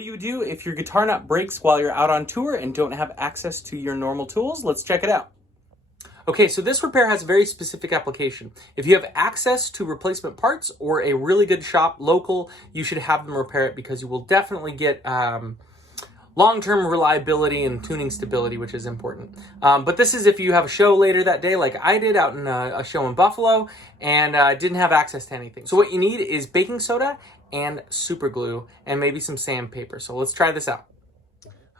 do you do if your guitar nut breaks while you're out on tour and don't have access to your normal tools? Let's check it out. Okay, so this repair has a very specific application. If you have access to replacement parts or a really good shop local, you should have them repair it because you will definitely get long-term reliability and tuning stability, which is important. But this is if you have a show later that day, like I did out in a show in Buffalo, and didn't have access to anything. So what you need is baking soda and super glue and maybe some sandpaper. So let's try this out.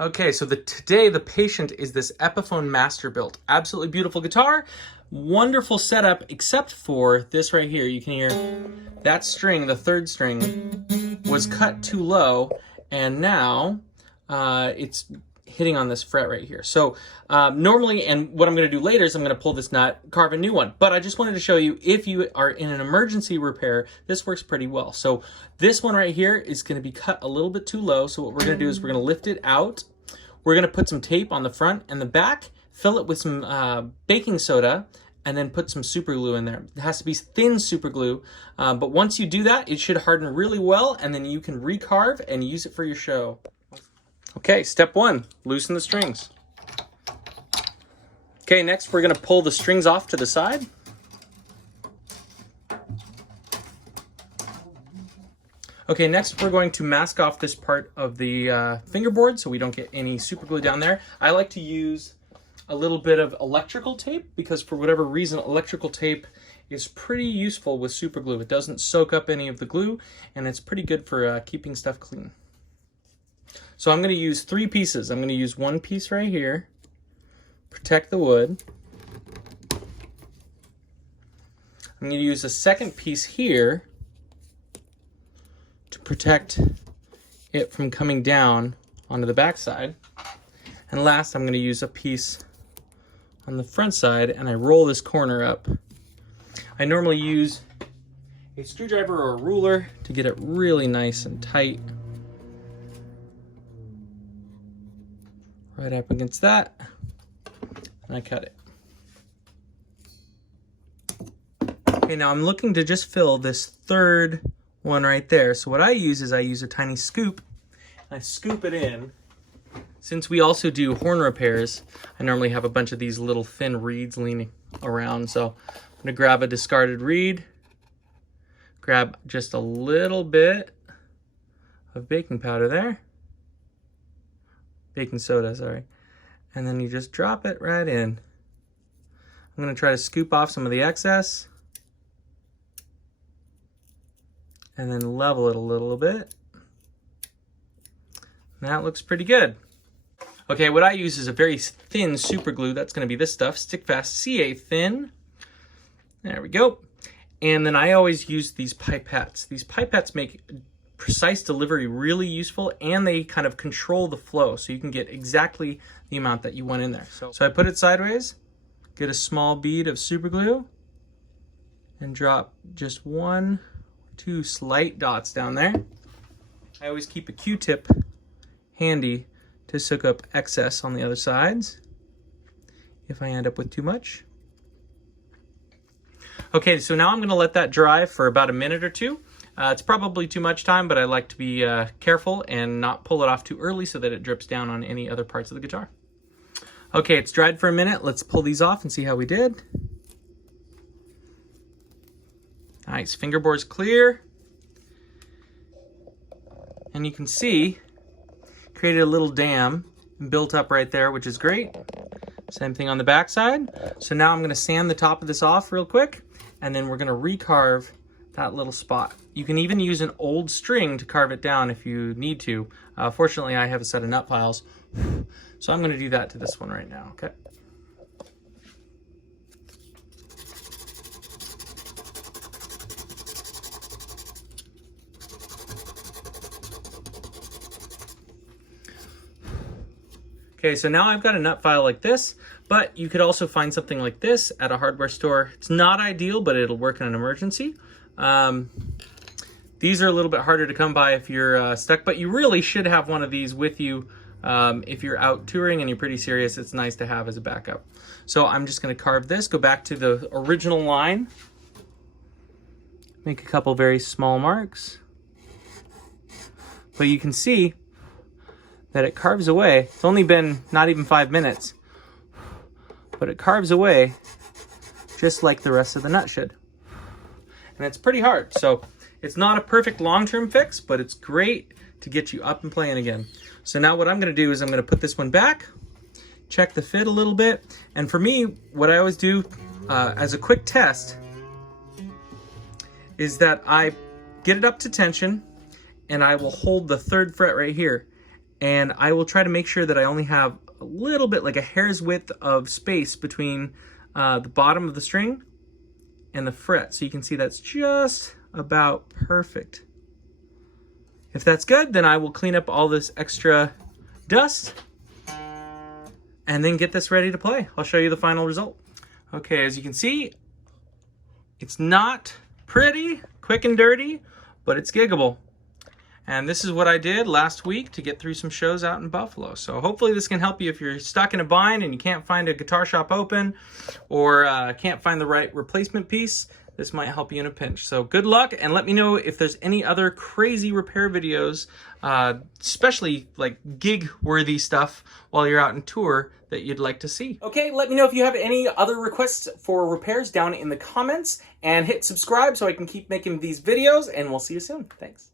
Okay, so today the patient is this Epiphone Masterbuilt. Absolutely beautiful guitar, wonderful setup, except for this right here. You can hear that string, the third string, was cut too low, and now it's hitting on this fret right here. So normally, and what I'm gonna do later is I'm gonna pull this nut, carve a new one. But I just wanted to show you, if you are in an emergency repair, this works pretty well. So this one right here is gonna be cut a little bit too low. So what we're gonna do is we're gonna lift it out. We're gonna put some tape on the front and the back, fill it with some baking soda, and then put some super glue in there. It has to be thin super glue, but once you do that, it should harden really well, and then you can recarve and use it for your show. Okay, step one, loosen the strings. Okay, next we're gonna pull the strings off to the side. Okay, next we're going to mask off this part of the fingerboard so we don't get any super glue down there. I like to use a little bit of electrical tape because for whatever reason, electrical tape is pretty useful with super glue. It doesn't soak up any of the glue, and it's pretty good for keeping stuff clean. So I'm going to use 3 pieces. I'm going to use one piece right here, protect the wood. I'm going to use a second piece here to protect it from coming down onto the back side. And last, I'm going to use a piece on the front side, and I roll this corner up. I normally use a screwdriver or a ruler to get it really nice and tight. Right up against that, and I cut it. Okay, now I'm looking to just fill this third one right there. So what I use is I use a tiny scoop, and I scoop it in. Since we also do horn repairs, I normally have a bunch of these little thin reeds leaning around. So I'm gonna grab a discarded reed, grab just a little bit of baking powder there. Baking soda, sorry. And then you just drop it right in. I'm gonna try to scoop off some of the excess and then level it a little bit. That looks pretty good. Okay, what I use is a very thin super glue. That's gonna be this stuff, Stick Fast CA Thin. There we go. And then I always use these pipettes. These pipettes make precise delivery really useful, and they kind of control the flow so you can get exactly the amount that you want in there. So I put it sideways, get a small bead of super glue, and drop just 1 or 2 slight dots down there. I always keep a Q-tip handy to soak up excess on the other sides if I end up with too much. Okay, so now I'm gonna let that dry for about a minute or 2. It's probably too much time, but I like to be careful and not pull it off too early so that it drips down on any other parts of the guitar. Okay, it's dried for a minute. Let's pull these off and see how we did. Nice, fingerboard's clear. And you can see, created a little dam built up right there, which is great. Same thing on the back side. So now I'm gonna sand the top of this off real quick, and then we're gonna recarve that little spot. You can even use an old string to carve it down if you need to. Fortunately, I have a set of nut files, so I'm gonna do that to this one right now, okay? Okay, so now I've got a nut file like this, but you could also find something like this at a hardware store. It's not ideal, but it'll work in an emergency. These are a little bit harder to come by if you're stuck, but you really should have one of these with you if you're out touring and you're pretty serious. It's nice to have as a backup. So I'm just gonna carve this, go back to the original line, make a couple very small marks. But you can see that it carves away. It's only been not even 5 minutes, but it carves away just like the rest of the nut should. And it's pretty hard, so it's not a perfect long-term fix, but it's great to get you up and playing again. So now what I'm gonna do is I'm gonna put this one back, check the fit a little bit, and for me, what I always do as a quick test is that I get it up to tension and I will hold the 3rd fret right here, and I will try to make sure that I only have a little bit, like a hair's width of space between the bottom of the string and the fret. So you can see that's just about perfect. If that's good, then I will clean up all this extra dust and then get this ready to play. I'll show you the final result. Okay, as you can see, it's not pretty, quick and dirty, but it's giggable. And this is what I did last week to get through some shows out in Buffalo. So hopefully this can help you if you're stuck in a bind and you can't find a guitar shop open or can't find the right replacement piece. This might help you in a pinch. So good luck, and let me know if there's any other crazy repair videos, especially like gig-worthy stuff while you're out on tour that you'd like to see. Okay, let me know if you have any other requests for repairs down in the comments, and hit subscribe so I can keep making these videos, and we'll see you soon. Thanks.